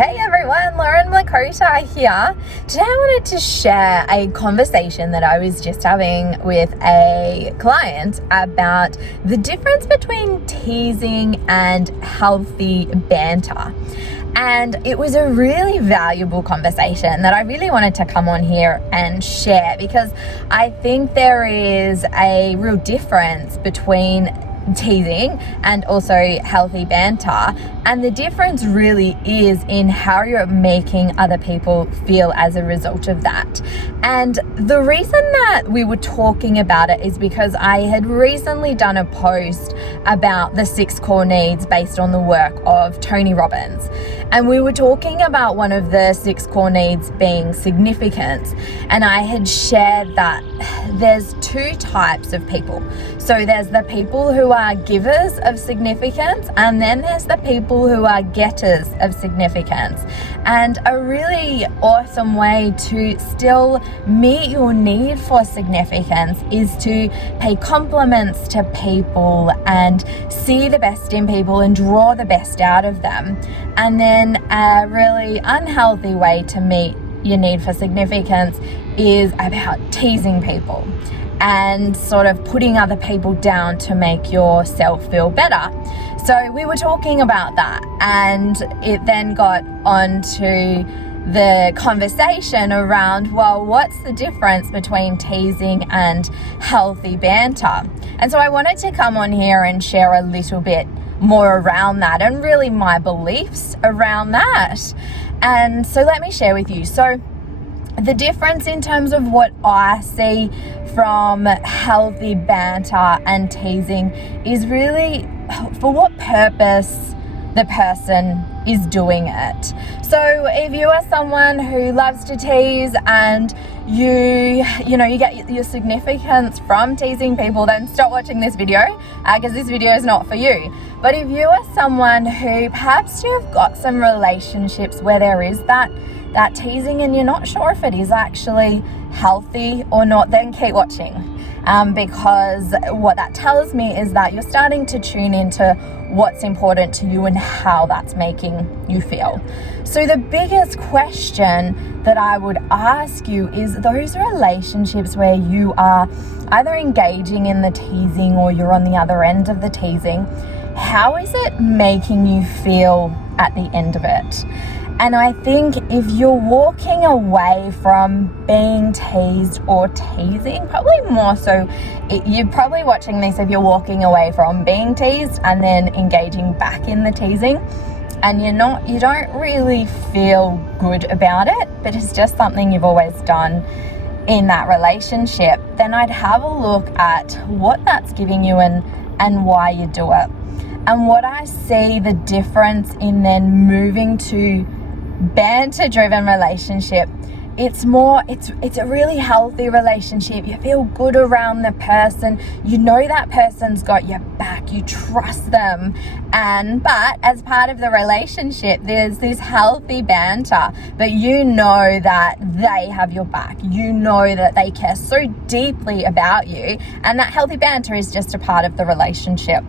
Hey everyone, Lauren Lakota here. Today I wanted to share a conversation that I was just having with a client about the difference between teasing and healthy banter. And it was a really valuable conversation that I really wanted to come on here and share, because I think there is a real difference between teasing and also healthy banter, and the difference really is in how you're making other people feel as a result of that. And the reason that we were talking about it is because I had recently done a post about the 6 core needs based on the work of Tony Robbins, and we were talking about one of the 6 core needs being significance. And I had shared that there's 2 types of people. So there's the people who are givers of significance, and then there's the people who are getters of significance. And a really awesome way to still meet your need for significance is to pay compliments to people and see the best in people and draw the best out of them. And then a really unhealthy way to meet your need for significance is about teasing people and sort of putting other people down to make yourself feel better. So we were talking about that, and it then got onto the conversation around, well, what's the difference between teasing and healthy banter? And so I wanted to come on here and share a little bit more around that and really my beliefs around that. And so let me share with you. So the difference in terms of what I see from healthy banter and teasing is really for what purpose the person is doing it. So if you are someone who loves to tease and you get your significance from teasing people, then stop watching this video because this video is not for you. But if you are someone who perhaps you've got some relationships where there is that teasing and you're not sure if it is actually healthy or not, then keep watching, because what that tells me is that you're starting to tune into what's important to you and how that's making you feel. So the biggest question that I would ask you is those relationships where you are either engaging in the teasing or you're on the other end of the teasing, how is it making you feel at the end of it? And I think if you're walking away from being teased or teasing, probably more so, you're probably watching this if you're walking away from being teased and then engaging back in the teasing, and you don't really feel good about it, but it's just something you've always done in that relationship, then I'd have a look at what that's giving you and why you do it. And what I see the difference in then moving to banter-driven relationship, it's a really healthy relationship. You feel good around the person. You know that person's got your back. You trust them. But as part of the relationship, there's this healthy banter. But you know that they have your back. You know that they care so deeply about you. And that healthy banter is just a part of the relationship.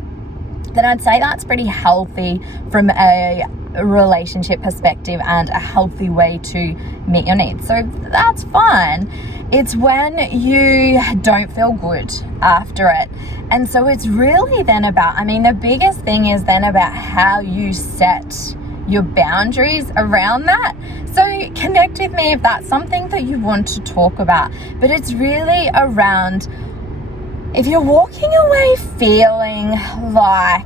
Then I'd say that's pretty healthy from a relationship perspective and a healthy way to meet your needs. So that's fine. It's when you don't feel good after it. And so it's really then about, the biggest thing is then about how you set your boundaries around that. So connect with me if that's something that you want to talk about. But it's really around, if you're walking away feeling like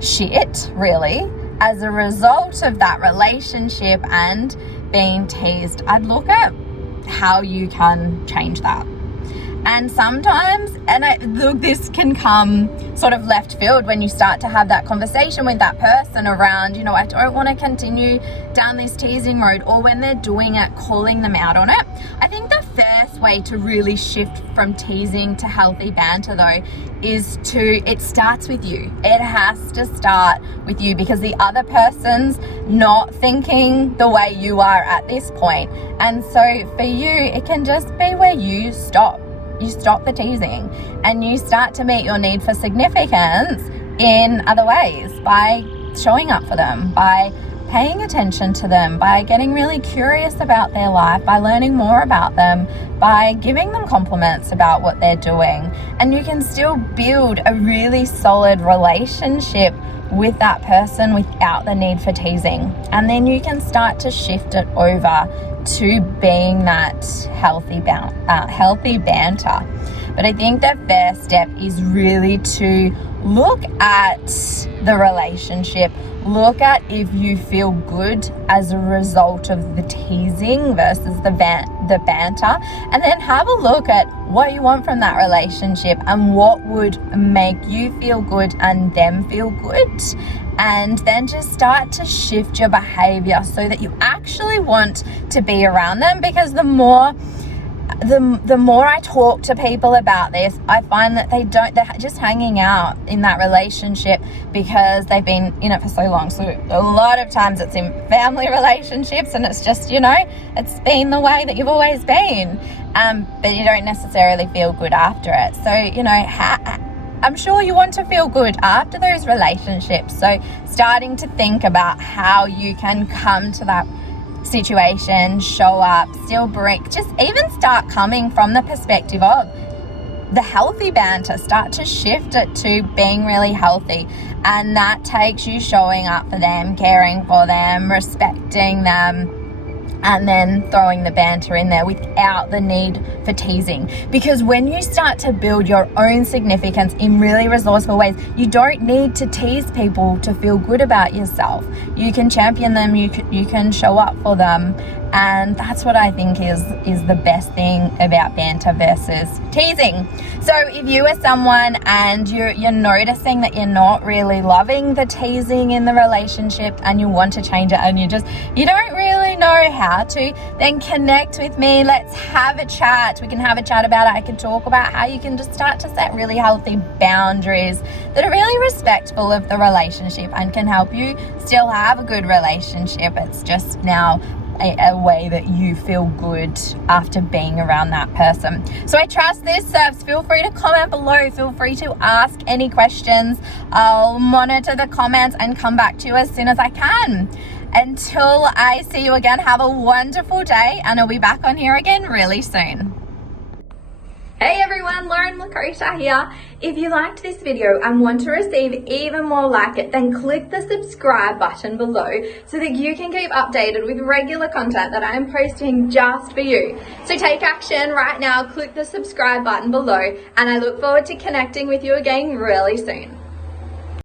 shit, really, as a result of that relationship and being teased, I'd look at how you can change that. And sometimes, this can come sort of left field when you start to have that conversation with that person around, I don't want to continue down this teasing road, or when they're doing it, calling them out on it. I think the first way to really shift from teasing to healthy banter, though, is it starts with you. It has to start with you, because the other person's not thinking the way you are at this point. And so for you, it can just be where you stop. You stop the teasing and you start to meet your need for significance in other ways, by showing up for them, by paying attention to them, by getting really curious about their life, by learning more about them, by giving them compliments about what they're doing. And you can still build a really solid relationship with that person without the need for teasing. And then you can start to shift it over to being that healthy banter. But I think the first step is really to look at the relationship, look at if you feel good as a result of the teasing versus the banter, and then have a look at what you want from that relationship and what would make you feel good and them feel good. And then just start to shift your behavior so that you actually want to be around them, because the more I talk to people about this, I find that they're just hanging out in that relationship because they've been in it for so long. So a lot of times it's in family relationships, and it's just, it's been the way that you've always been. But you don't necessarily feel good after it. So, I'm sure you want to feel good after those relationships. So starting to think about how you can come to that situation, show up, just even start coming from the perspective of the healthy banter. Start to shift it to being really healthy. And that takes you showing up for them, caring for them, respecting them, and then throwing the banter in there without the need for teasing. Because when you start to build your own significance in really resourceful ways, you don't need to tease people to feel good about yourself. You can champion them, you can show up for them. And that's what I think is the best thing about banter versus teasing. So if you are someone and you're noticing that you're not really loving the teasing in the relationship and you want to change it and you don't really know how to, then connect with me. Let's have a chat. We can have a chat about it. I can talk about how you can just start to set really healthy boundaries that are really respectful of the relationship and can help you still have a good relationship. It's just now a way that you feel good after being around that person. So I trust this serves. Feel free to comment below. Feel free to ask any questions. I'll monitor the comments and come back to you as soon as I can. Until I see you again, have a wonderful day, and I'll be back on here again really soon. Hey everyone, Lauren Lakota here. If you liked this video and want to receive even more like it, then click the subscribe button below so that you can keep updated with regular content that I am posting just for you. So take action right now, click the subscribe button below, and I look forward to connecting with you again really soon.